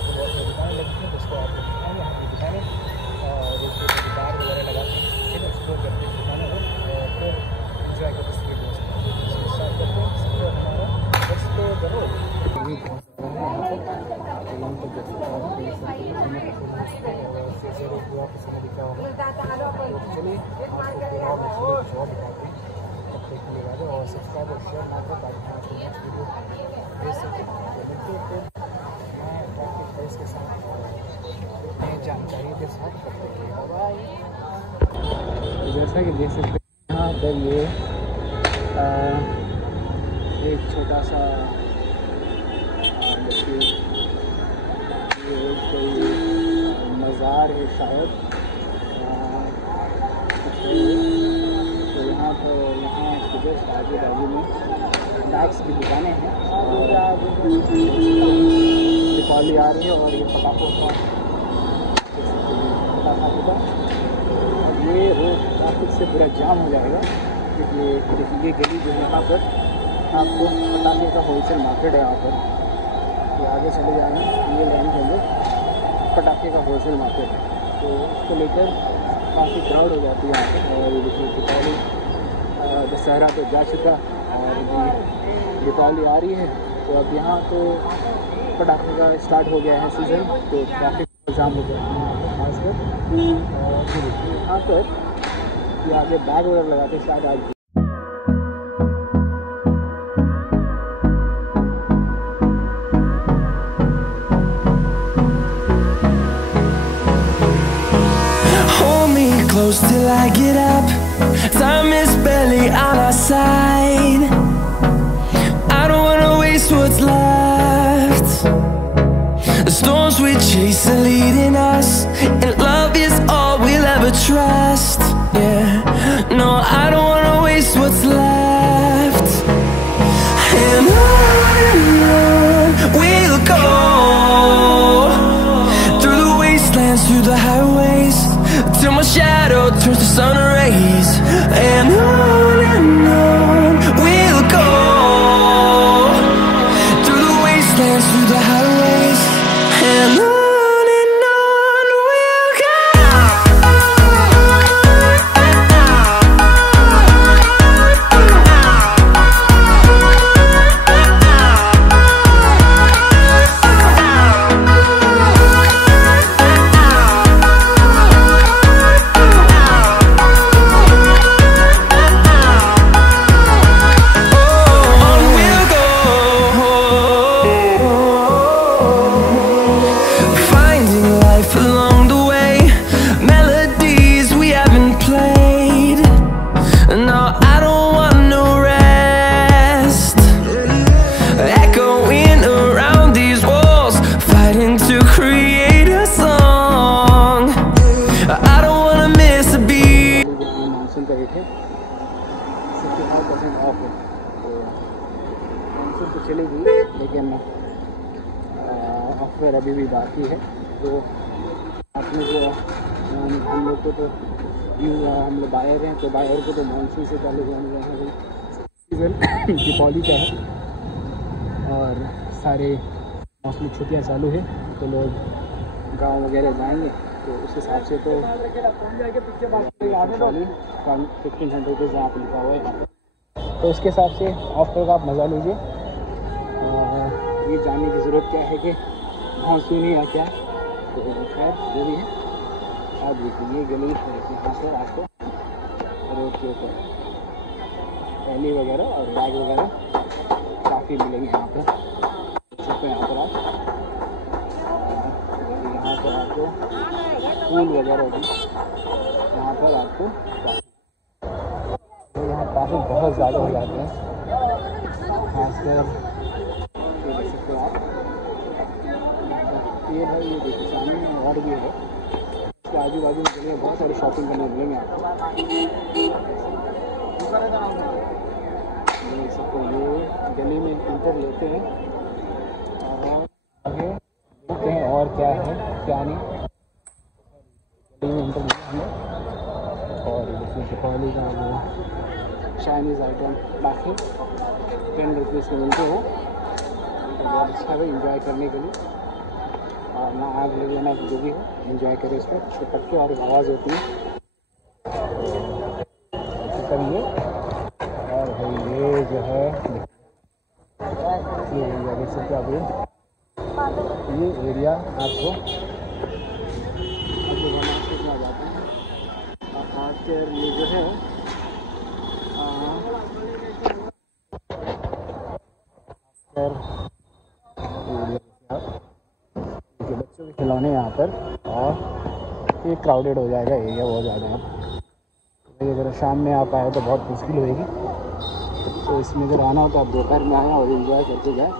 आपको बहुत सारी दुकानें लगी हैं जिसको आपको दिखाएंगे यहाँ की दुकानें जैसे गिटार वगैरह लगाते हैं, ठीक है, एक्सप्लोर करते हैं दुकानें और फिर इंजॉय करते हैं वीडियोस को स्टार्ट करते हैं। इसको हमारा लेट्स गो द रोड भी पहुँच रहा है यहाँ पर देख सकते हैं पूरा किसी ने दिखा होगा। चलिए आपको जॉब दिखाते हैं, तब तक के लिए और सब्सक्राइब और शेयर ना करें ताकि हम आपको नेक्स्ट वीडियो भेज सकें। मिलते हैं फिर मैं ट्रैफिक पुलिस के साथ नई जानकारी के साथ। तब तक के लिए बाय। जैसा कि देख सकते हैं यहाँ पर ये एक छोटा सा देखिए ये कोई मज़ार है शायद, तो यहाँ पर यहाँ जस्ट आजू बाजू में बैग्स की दुकानें हैं और दीपावली आ रही है और ये पटाखों का अब ये रोड ट्रैफिक से पूरा जाम हो जाएगा क्योंकि ये गली जो है यहाँ पर आपको पटाखे का होलसेल मार्केट है। यहाँ पर ये आगे चले जाएंगे ये लाइन के अंदर पटाखे का होलसेल मार्केट है, तो उसको लेकर काफ़ी क्राउड हो जाती है यहाँ पर। और ये देखिए दीपावली दशहरा तो जा चुका और दीपावली आ रही है, तो अब यहाँ तो पटाखे का स्टार्ट हो गया है सीज़न, तो ट्रैफिक जाम हो गया है खासकर। और यहाँ पर ये आगे बैग वगैरह लगाते शायद आज till I get up. Time is barely on our side. I don't wanna waste what's left. The storms we chase are leading us, and love is all we'll ever trust. Yeah, no, I don't wanna waste what's left. And on we'll go, through the wastelands, through the highways, till my shadow turns to sun rays. And on we'll go, through the wastelands, through the highways. And on we'll go. चली गई लेकिन offer अभी भी बाकी है, तो आपने जो हम लोग को तो हम लोग बायर हैं, तो बायर को तो मानसून से पहले जो हम सीज़न दीपावली का है और सारे मौसमी छुट्टियाँ चालू है, तो लोग गांव वगैरह जाएंगे, तो उस हिसाब से तो 1500 रुपीज़ यहाँ पर लिखा हुआ है, तो उसके हिसाब से ऑफर का आप मज़ा लीजिए। ये जानने की ज़रूरत क्या है कि मानसून ही है क्या, तो खैर जो भी है आप देखिए ये गली यहाँ से आपको रोड के ऊपर पहली वगैरह और बैग वगैरह काफ़ी मिलेंगे यहाँ पर, सकते हैं यहाँ पर आप। यहाँ पर आपको फूल वगैरह भी यहाँ पर आपको यहाँ काफ़ी बहुत ज़्यादा हो जाते हैं, खासकर देख सकते हो आप। ये भाई ये देखिए सामने और भी है, इसके आजू बाजू में गली बहुत सारे शॉपिंग करने मिलेंगे आपको। देख सकते हो ये गली में इंटर लेते हैं और आगे देखते हैं और क्या है क्या नहीं। गली में इंटर लेते हैं और देखिए दीपावली का वो चाइनीज़ आइटम बाकी 10 रुपीज़ में मिलते हैं, तो बहुत अच्छा है इंजॉय करने के लिए। और ना आग लगे ना जो भी हो, एंजॉय करें इस पर। तो पटके और आवाज़ होती है करिए। और भाई ये जो है ये एरिया देख सकते आप, ये एरिया आपको आ जाते हैं। और खासकर ये जो है देखिए बच्चों के खिलौने यहाँ पर, और ये क्राउडेड हो जाएगा एरिया बहुत ज़्यादा। तो अगर शाम में आप आए तो बहुत मुश्किल होएगी, तो इसमें अगर आना हो तो आप दोपहर में आएँ और इन्जॉय करके जाए।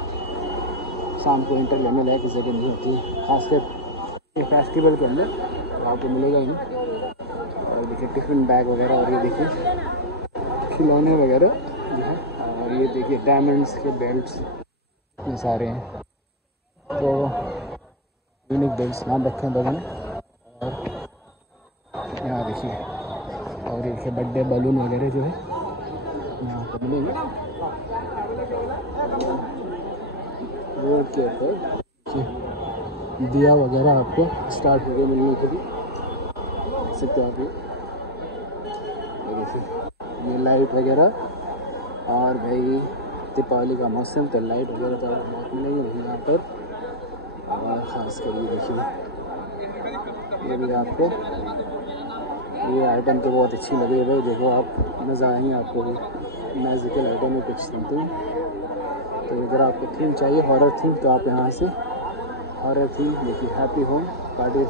शाम को इंटरलेवल है किसी दिन नहीं होती, खासकर ये फेस्टिवल के अंदर तो आपको मिलेगा ही नहीं। और देखिए टिफ़िन बैग वगैरह, और ये देखिए खिलौने वगैरह जो है, और ये देखिए डायमंड्स के बेल्ट्स इतने सारे हैं। तो यूनिक बेल्ट्स नाम रखे हैं लोगों ने। और यहाँ देखिए, और ये देखिए बर्थडे बलून वगैरह जो है यहाँ पर मिलेंगे रोड के ऊपर। दिया वगैरह आपको स्टार्ट हो गए मिलने के लिए, देख सकते हो आप। ये लाइट वगैरह, और भाई दीपावली का मौसम तो लाइट वगैरह तो बहुत मिलेंगे भाई यहाँ पर। और ख़ास कर ये देखिए, ये भी आपको ये आइटम तो बहुत अच्छी लगी भाई। देखो आप, मज़ा आएंगे आपको भी। मैजिकल आइटम है कुछ समथिंग। तो अगर आपको थीम चाहिए हॉरर थीम, तो आप यहाँ से हॉरर थीम देखिए, हैप्पी होम पार्टी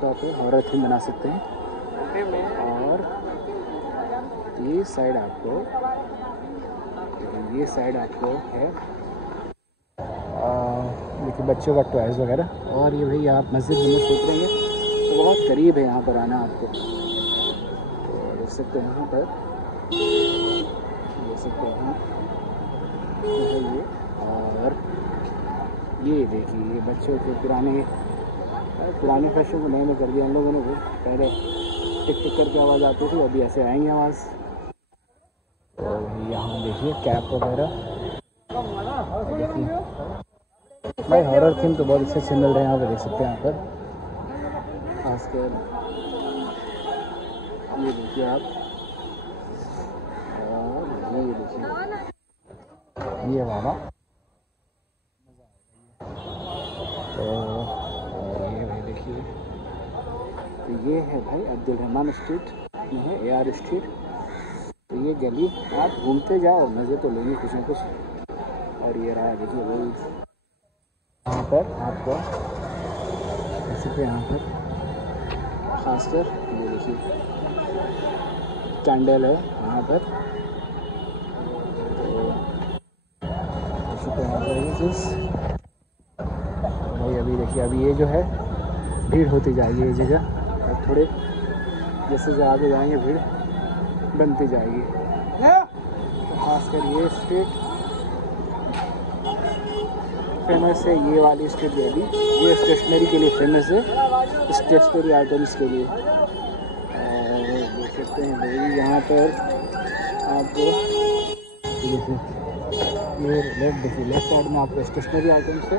शॉप है, हॉरर थीम बना सकते हैं। और ये साइड आपको है देखिए बच्चों का टॉयज़ वगैरह। और ये भाई आप मस्जिद में सोच रहे हैं तो बहुत करीब है यहाँ पर आना आपको। तो देख सकते हैं यहाँ पर, देख सकते हैं ये। और ये देखिए ये बच्चों के पुराने फैशन को नए में कर दिया हम लोगों ने। वो पहले टिक टिक करके आवाज़ आती थी, अभी ऐसे आएंगे आवाज़। और यहाँ देखिए कैप वगैरह देखिए भाई, हॉरर थीम तो बहुत अच्छे मिल रहे हैं यहाँ पर, देख सकते हैं यहाँ पर। खासकर ये देखिए आप, और ये देखिए ये वाला। तो ये भाई देखिए, तो ये है भाई अब्दुल रहमान स्ट्रीट, ये है AR स्ट्रीट। तो ये गली आप घूमते जाओ, मज़े तो लेंगे कुछ ना कुछ। और ये रहा देखिए वही यहाँ पर आपको जैसे यहाँ पर खासकर ये देखिए कैंडल है यहाँ पर। तो यहाँ पर ये चीज़ भाई, अभी देखिए अभी ये जो है भीड़ होती जाएगी ये जगह, और थोड़े जैसे जो आगे जाएंगे भीड़ बनती जाएगी। तो खासकर ये स्ट्रीट फेमस है, ये वाली स्ट्रीट भी अभी ये स्टेशनरी के लिए फेमस है, स्टेशनरी आइटम्स के लिए। देख सकते हैं भाई यहाँ पर आपको देखिए, ये लेफ्ट साइड में आपको स्टेशनरी आइटम्स है,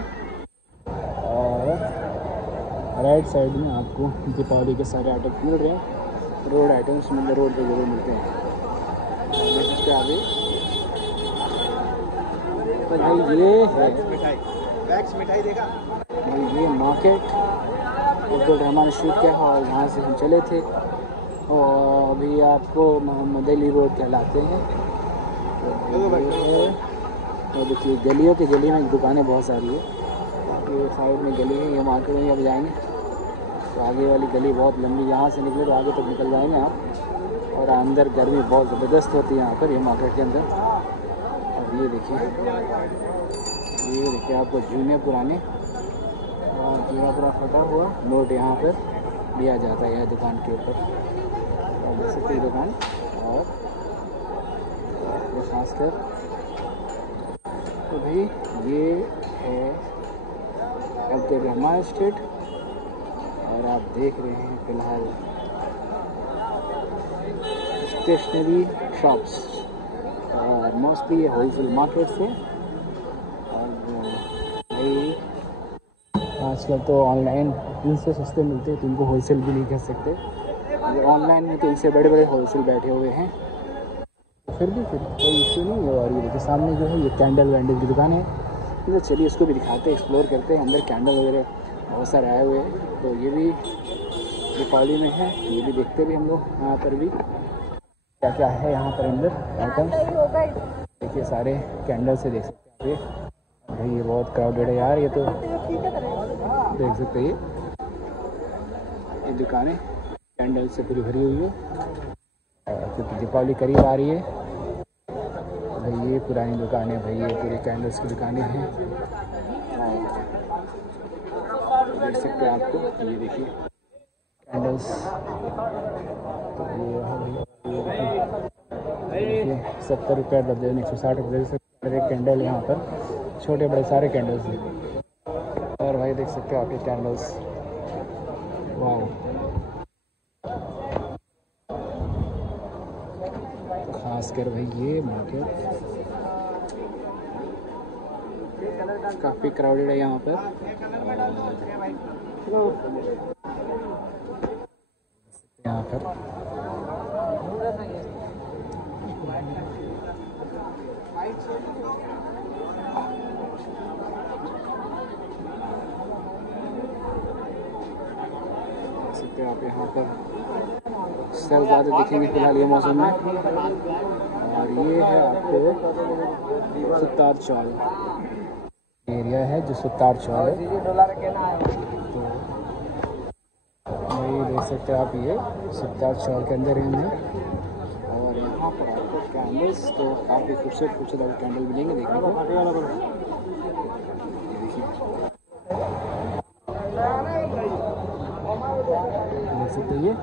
और राइट साइड में आपको दीपावली के सारे आइटम्स मिल रहे हैं। रोड आइटम्स मतलब रोड पे जरूर मिलते हैं। देख सकते हैं आगे। तो भाई ये है मिठाई देगा भाई, ये मार्केट अब्दुल रहमान स्ट्रीट का है, और यहाँ से हम चले थे। और अभी आपको मोहम्मद अली रोड कहलाते हैं। तो देखिए गलियों की गली में दुकानें बहुत सारी है, ये साइड में गली है, ये मार्केट में अब जाएंगे तो आगे वाली गली बहुत लंबी, यहाँ से निकले तो आगे तक निकल जाएंगे आप। और अंदर गर्मी बहुत ज़बरदस्त होती है यहाँ पर, ये मार्केट के अंदर। और ये देखिए आपको जूने पुराने और पूरा फटा हुआ नोट यहाँ पर दिया जाता है, यह दुकान के ऊपर। और देख सकते हैं दुकान। और खासकर तो भाई ये है अब्दुल रहमान स्ट्रीट, और आप देख रहे हैं फिलहाल स्टेशनरी शॉप्स, और मोस्टली ये होलसेल मार्केट से। और भाई आजकल तो ऑनलाइन इनसे सस्ते मिलते हैं, तो इनको होलसेल भी नहीं कह सकते। ऑनलाइन में तो इनसे बड़े बड़े होलसेल बैठे हुए हैं, फिर भी कोई इशू नहीं है। और ये देखिए सामने जो है ये कैंडल वैंडल की दुकान है, तो चलिए इसको भी दिखाते हैं, एक्सप्लोर करते हैं। अंदर कैंडल वगैरह बहुत सारे आए हुए हैं, तो ये भी दीपावली में है, ये भी देखते भी हम लोग। यहाँ पर भी क्या क्या है यहाँ पर अंदर आइटम्स देखिए, सारे कैंडल से देख सकते हैं आप। भाई ये बहुत क्राउडेड है यार, ये तो देख सकते हैं ये दुकानें कैंडल से पूरी भरी हुई है, क्योंकि दीपावली करीब आ रही है। भाई ये पुरानी दुकान है, भाई ये पूरी कैंडल्स की दुकानें हैं, देख सकते हैं आपको। ये देखिए कैंडल्स, तो ये देखिए 70 रुपये दर्जन, 160 रुपये से एक कैंडल यहाँ पर, छोटे बड़े सारे कैंडल्स हैं। और भाई देख सकते हो आप ये कैंडल्स, वाह। खासकर भाई ये मार्केट काफ़ी क्राउडेड है यहाँ पर। यहाँ पर सकते हैं आप, यहाँ पर सेल ज़्यादा दिखेंगे फिलहाल ये मौसम में। और ये है आपको सुतार चौल एरिया है, जो सुतार चौल है, तो ये देख सकते हैं आप, ये सुतार चौल के अंदर ही है। और यहाँ पर आपको कैंडल्स तो काफ़ी खूबसूरत खूबसूरत कैंडल मिलेंगे देखने को। देख सकते हैं ये,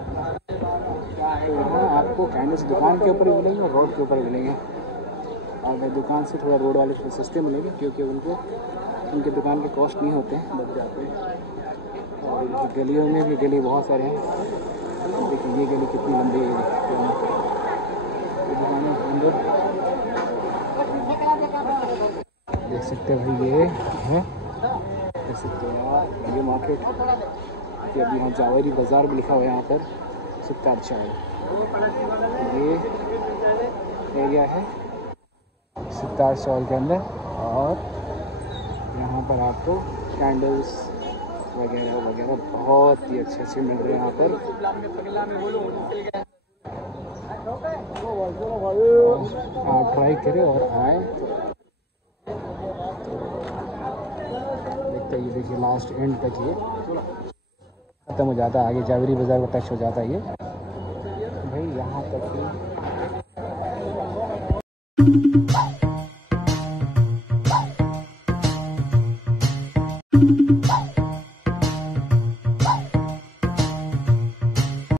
तो यहाँ आपको कैंडल्स दुकान के ऊपर मिलेंगे और रोड के ऊपर मिलेंगे। और दुकान से थोड़ा रोड वाले थोड़े सस्ते मिलेंगे, क्योंकि उनके दुकान के कॉस्ट नहीं होते हैं, बच जाते हैं। और गलियों में भी गली बहुत सारे हैं, देखिए ये गली कितनी लंबी है, दुकानें अंदर देख सकते हैं भाई। ये है, देख सकते हैं आप ये मार्केट कि अभी यहाँ जावेरी बाज़ार भी लिखा हुआ है यहाँ पर, सुतार चौल ये एरिया है सुतार चौल के अंदर। और यहाँ पर आपको कैंडल्स वगैरह वगैरह बहुत ही अच्छे अच्छे मिल रहे हैं यहाँ पर। आप ट्राई करें और आए तो देखते, ये देखिए लास्ट एंड तक ये ख़त्म हो जाता है, आगे जावेरी बाज़ार का टच हो जाता है ये भाई, यहाँ तक ही।